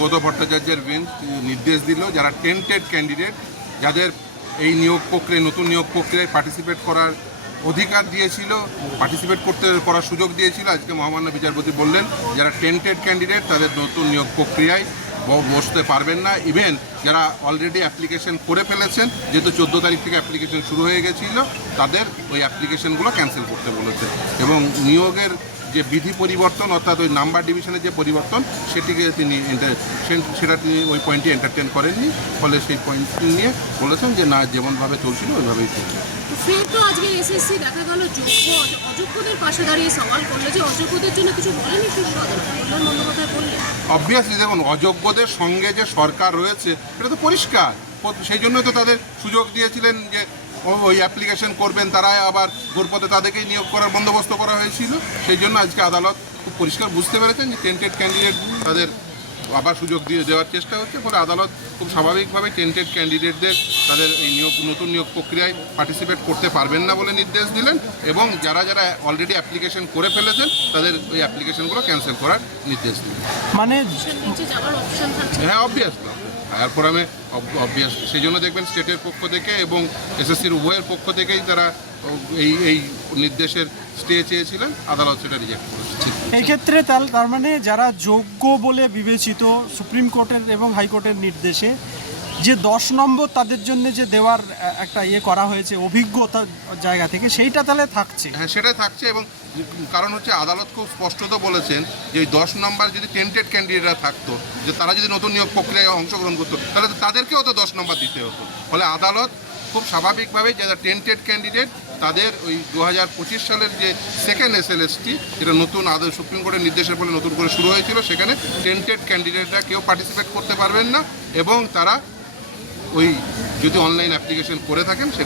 অনুব্রত ভট্টাচার্যের বেঞ্চ নির্দেশ দিল যারা টেন্টেড ক্যান্ডিডেট, যাদের এই নিয়োগ প্রক্রিয়ায় নতুন নিয়োগ প্রক্রিয়ায় পার্টিসিপেট করার অধিকার দিয়েছিল, পার্টিসিপেট করার সুযোগ দিয়েছিল, আজকে মহামান্য বিচারপতি বললেন যারা টেন্টেড ক্যান্ডিডেট তাদের নতুন নিয়োগ প্রক্রিয়ায় বসতে পারবেন না। ইভেন যারা অলরেডি অ্যাপ্লিকেশন করে ফেলেছেন, যেহেতু 14 তারিখ থেকে অ্যাপ্লিকেশন শুরু হয়ে গেছিল, তাদের ওই অ্যাপ্লিকেশনগুলো ক্যান্সেল করতে বলেছে। এবং নিয়োগের যে বিধি পরিবর্তন অর্থাৎ ওই নাম্বার ডিভিশনের যে পরিবর্তন সেটা তিনি ওই পয়েন্টটি এন্টারটেন করেননি, ফলে সেই পয়েন্টটি নিয়ে বলেছেন যে না, যেমনভাবে চলছিল ওইভাবেই চলবে। ফের তো আজকে এসএসসি দেখা গেল অযোগ্যদের পাশে দাঁড়িয়ে সওয়াল করলো যে অযোগ্যদের জন্য কিছু বলেনি শীর্ষ আদালত, কল্যাণ বন্দ্যোপাধ্যায় বললেন। অবভিয়াসলি দেখুন, অযোগ্যদের সঙ্গে যে সরকার রয়েছে এটা তো পরিষ্কার, সেই জন্য তো তাদের সুযোগ দিয়েছিলেন যে ওই অ্যাপ্লিকেশন করবেন, তারা আবার ঘুরপথে তাদেরকেই নিয়োগ করার বন্দোবস্ত করা হয়েছিল। সেই জন্য আজকে আদালত খুব পরিষ্কার বুঝতে পেরেছেন যে টেন্টেড ক্যান্ডিডেট তাদের আবার সুযোগ দিয়ে দেওয়ার চেষ্টা হচ্ছে, ফলে আদালত খুব স্বাভাবিকভাবে টেন্টেড ক্যান্ডিডেটদের তাদের এই নতুন নিয়োগ প্রক্রিয়ায় পার্টিসিপেট করতে পারবেন না বলে নির্দেশ দিলেন, এবং যারা যারা অলরেডি অ্যাপ্লিকেশন করে ফেলেছেন তাদের ওই অ্যাপ্লিকেশনগুলো ক্যান্সেল করার নির্দেশ দিলেন। মানে নিচে যাওয়ার অপশন থাকছে। হ্যাঁ, অবভিয়াসলি হায়ার ফোরামে অবভিয়াস, সেই জন্য দেখবেন স্টেটের পক্ষ থেকে এবং এসএসসির উভয়ের পক্ষ থেকেই তারা এই নির্দেশের স্টে চেয়েছিলেন, আদালত সেটা রিজেক্ট করেছে। এক্ষেত্রে তার মানে যারা যোগ্য বলে বিবেচিত সুপ্রিম কোর্টের এবং হাইকোর্টের নির্দেশে যে 10 নম্বর তাদের জন্য যে দেওয়ার একটা করা হয়েছে অভিজ্ঞতার জায়গা থেকে, সেইটা তাহলে থাকছে। হ্যাঁ, সেটাই থাকছে, এবং কারণ হচ্ছে আদালত খুব স্পষ্টত বলেছেন যে ওই 10 নম্বর যদি টেন্টেড ক্যান্ডিডেটরা থাকতো, যে তারা যদি নতুন নিয়োগ প্রক্রিয়ায় অংশগ্রহণ করতো, তাহলে তাদেরকেও তো 10 নম্বর দিতে হতো। ফলে আদালত খুব স্বাভাবিকভাবে যারা টেন্টেড ক্যান্ডিডেট তাদের ওই 2025 সালের যে সেকেন্ড এসএলএসটি, যেটা নতুন সুপ্রিম কোর্টের নির্দেশের ফলে নতুন করে শুরু হয়েছিল, সেখানে টেন্টেড ক্যান্ডিডেটরা কেউ পার্টিসিপেট করতে পারবেন না, এবং তারা ওই যদি অনলাইন অ্যাপ্লিকেশন করে থাকেন